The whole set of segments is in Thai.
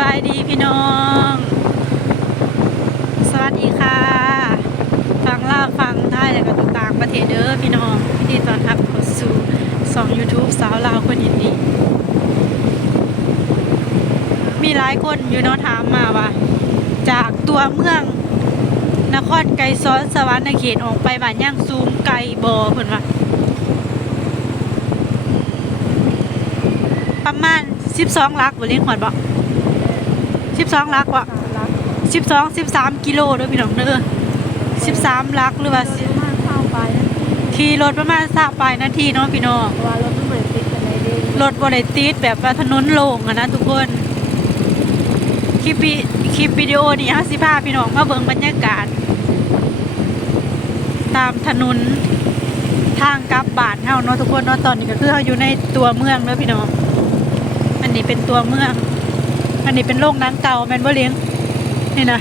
บายดีพี่น้อง สวัสดีค่ะฟังล่าฟังได้แล้วก็ต่างประเทศเด้อพี่น้องที่ตอนรับเข้าสู่สอง YouTube สาวลาวคนยินดี มีหลายคนอยู่เนาะถามมาว่า จากตัวเมือง นครไกรซ้อนสวรรค์เขตออกไปบ้านย่างซูมไกลบ่เพิ่นว่าประมาณ12ลักบ่เลี้ยงหอดบ่ 12ลักบ่12 13กิโลเด้อพี่น้องเด้อ13ลักหรือว่าสิมากเข้าไปนะขี่รถประมาณ3ปลายนาทีเนาะพี่น้องเพราะว่ารถมันเหมือนติดกันเลยเด้งรถบ่ได้ติดแบบว่าถนนโล่งอะนะทุกคนคลิปวิคลิปวิดีโอนี้เฮาสิพาพี่น้องมาเบิ่งบรรยากาศ ตามถนนทางกลับบ้านเฮาเนาะทุกคนเนาะตอนนี้ก็คือเฮาอยู่ในตัวเมืองเด้อพี่น้องอันนี้เป็นตัวเมือง อันนี้เป็นโรงนังเก่าแมนบ่เลี้ยงนี่นะ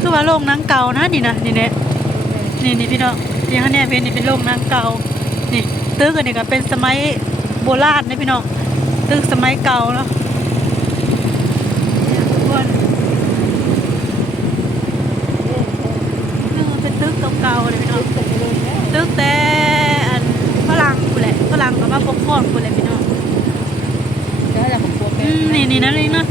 คือว่าโรงนังเก่านะนี่นะนี่เนี่ยนี่นี่พี่น้องเลี้ยงเนี้ยเป็นนี่เป็นโรงนังเก่านี่ตึกอันนี้ก็เป็นสมัยโบราณนะพี่น้องตึกสมัยเก่าเนาะเนี่ยทุกคนเออเป็นตึกเก่าเลยพี่น้องติดกันเลยแล้วตึกแต่อันฝรั่งกูแหละฝรั่งกับมาปกครองกูแหละพี่น้อง แล้วแต่ผมกลัวแก อืม นี่นี่นะนี่นะ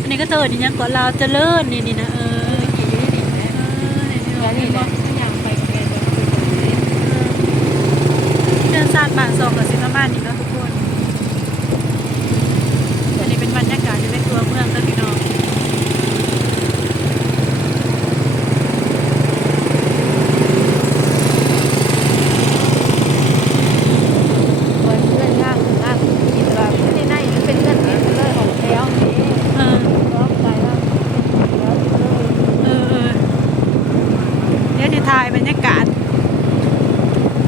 อันนี้ก็เจอนี่ยังก่อนเราวเจะเลิญนี่นี่นะเออขี่อยู่ที่นี่นะเออนี่นี่แล้วนี่นี่นะยังไปแกเออเดินซาดบางซองกับสิประมาณนี้เนาะทุกคนอันนี้เป็นบรรยากาศอยู่ในตัวเมืองเด้อพี่น้อง เพื่อนเพื่อนย่างย่างกินแบบไม่ได้นั่งอยู่เป็นเพื่อนกินเลยออกแล้วนี่ เออ ร้องไปว่าแล้วเลย เออเออ เดี๋ยวจะถ่ายบรรยากาศ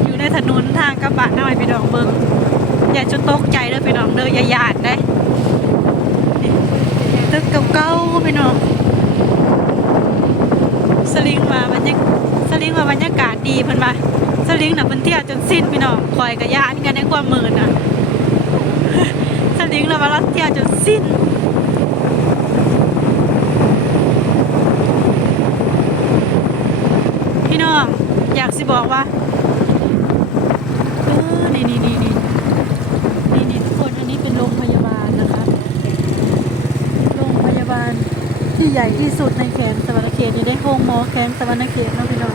อยู่ในถนนทางกระบะหน่อยพี่น้องเบิงอย่าจนตกใจเด้อพี่น้องเด้ออย่าหยาดได้นี่ตึกเก่าๆพี่น้องสลิงมาบรรยากสลิงมาบรรยากาศดีเพิ่นว่าสลิงน่ะเพิ่นเที่ยวจนสิ้นพี่น้องคอยกับยานกันในความมืดน่ะสลิงน่ะว่าเราเที่ยวจนสิ้น พี่น้องอยาก สิบอกว่าเออนี่นี่นี่นี่นี่นี่ทุกคนอันนี้เป็นโรงพยาบาลนะคะโรงพยาบาลที่ใหญ่ที่สุดในแขนสวรรณเขตนี่ได้โรงหมอแขนสวรรณเขตเนาะพี่น้อง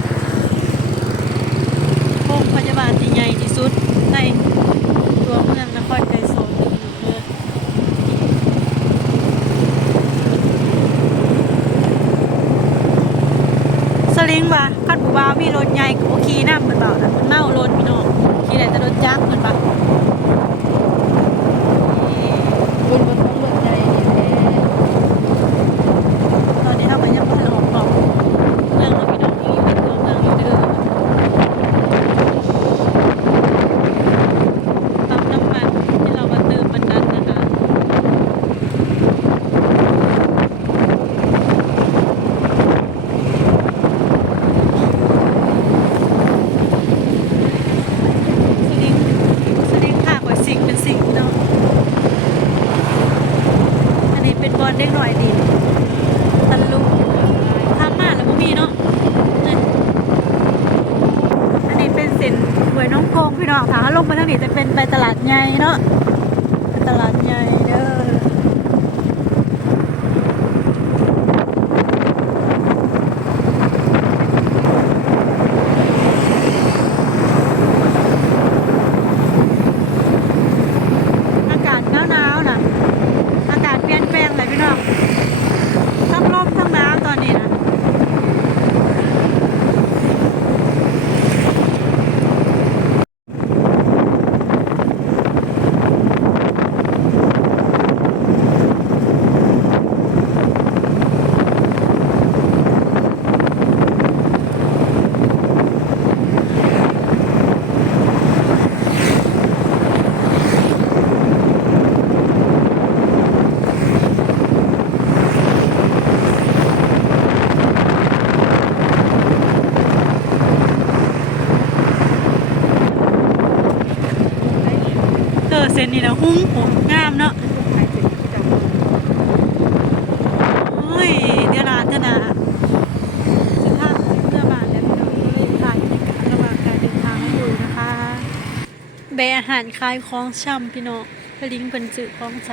โรงพยาบาลที่ใหญ่ที่สุดในตัวเมืองนครไกรสอนเลยพี่น้องเด้อสลิงว่ะคันผู้ ว่ามีรถใหญ่ก็บ่ขี่นำเพิ่นเปล่านะมันเมารถพี่น้องขี่ได้แต่รถจักรเพิ่นว่านี่ คุณบนต้องบนใจอยู่แท้ ตอนนี้เราก็ยังบ่ทันออกนอกเมืองเนาะพี่น้องยังอยู่ในตัวเมืองอยู่เด้อปั๊มน้ำมันที่เรามาเติมมันนั้นนะคะ สลิงสลิงค่ะกว่าสิ่งเป็นสิ่งเนาะ อันนี้เป็นบอลเด็กหน่อยดิตันลุงทำมาแล้วพวกมีเนาะนี่อันนี้เป็นสิน พงโกงพี่น้องถ้าลงมาทางนี้จะเป็นไปตลาดใหญ่เนาะตลาดใหญ่เด้ออ เซนนี่นะหุ้งผมงามเนาะโอ้ยเดี๋ยวลาเถอะนะสภาพเมื่อบานแล้วพี่น้องเลยถ่ายบรรยากาศระหว่างการเดินทางให้ดูนะคะแบอาหารคล้ายคล้องช่ำพี่น้องลิงเป็นจืดคล้องใจ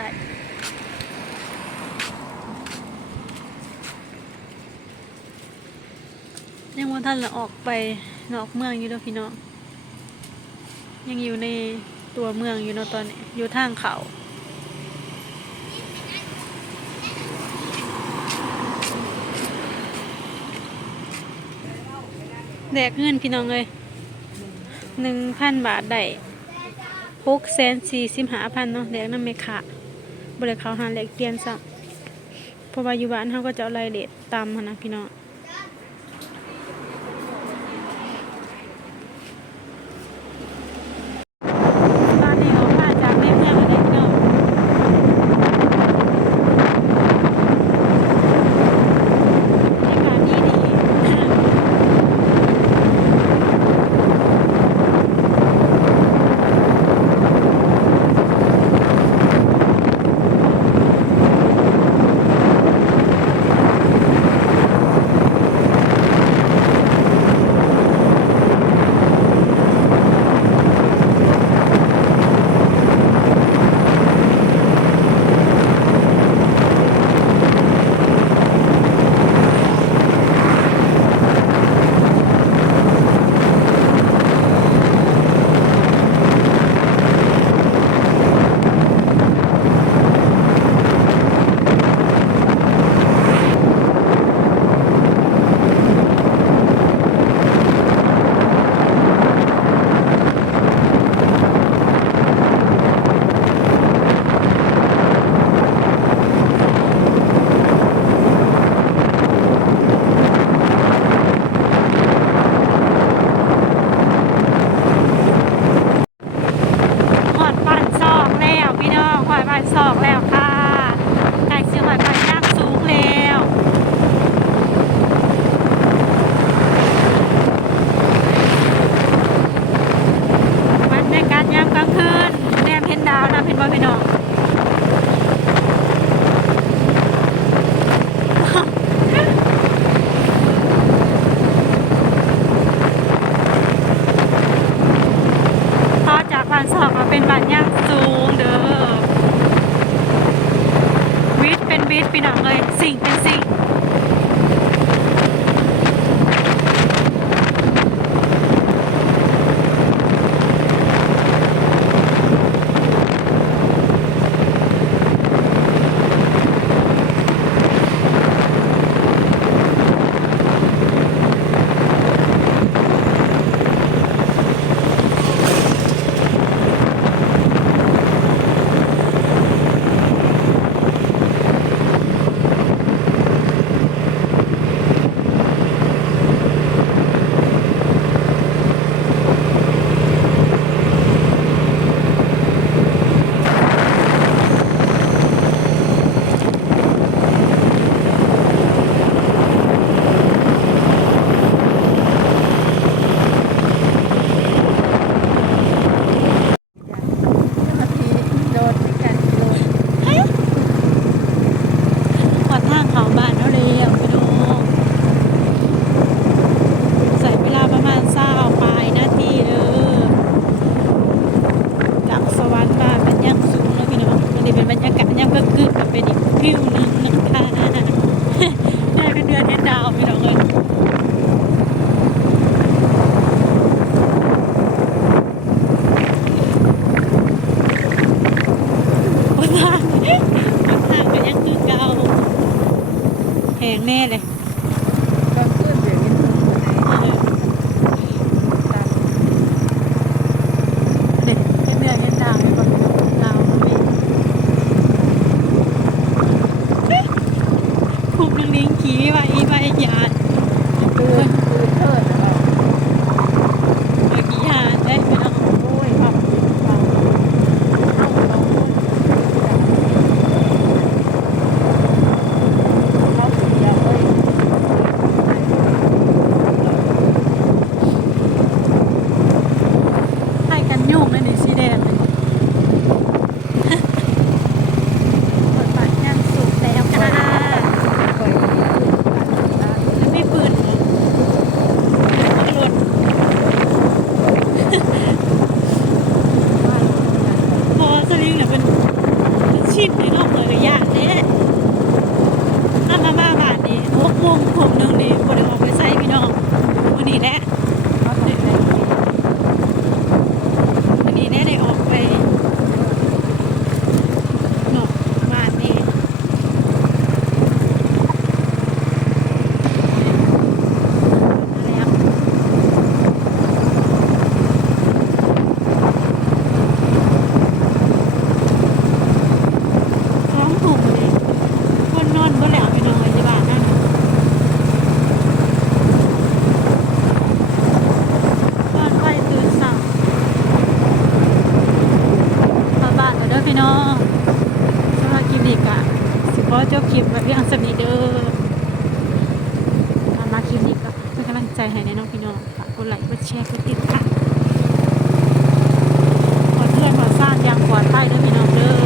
ยังว่าท่านละออกไปนอกเมืองอยู่แล้วพี่น้องยังอยู่ใน ตัวเมืองอยู่เนาะตอนนี้อยู่ทางเขาแดกเงินพี่น้องเลยหนึ่งพันบาทได้หกแสนสี่สิบห้าพันเนาะแดกน้ำไม่ขาดบริเขาหาแลกเปลี่ยนซ้ำเพราะว่าอยู่บ้านเขาก็จะเอารเด็ดตามนะพี่น้อง พี่น้องเลยสิ่งเป็นสิ่งวัดทางเขาบ้านเท่าเร็วพี่น้องใส่เวลาประมาณเศร้าปลายนาทีเด้อจากสวรรค์มาเป็นย่างสูงแล้วพี่น้องอันนี้เป็นบรรยากาศย่างก็คือกับเป็นอีกฟิวหนึงนะคะ ได้เป็นเดือนเห็นดาวพี่น้องเลยบน ทางทางก็ยังคือเก่าแหงแน่เลย กลางคืนเดี๋ยวนี้ เด็กเป็นเดือนเห็นดาวไหมบอกดาวมันมีผูกนึงลิงขี่ไว้ไว้ยาน ตื่นตื่นเถิดนะ เมื่อกี้ยานได้ไม่ต้อง โอ้ยครับฟังเอาเอาเขาเสียเอ้ย ให้กันยุ่งเลยนี่สีแดงเลยเปิดปากย่างสุกแล้วค่ะ คอย ขอจบคลิปแบบเพียงสนิทเด้อมามาคลิปนี้ก็เป็นกำลังใจให้ในน้องพี่น้องฝากกดไลค์กดแชร์กดติดตามขอเพื่อนขอสร้างอย่างปลอดภัยเด้อพี่น้องเด้อ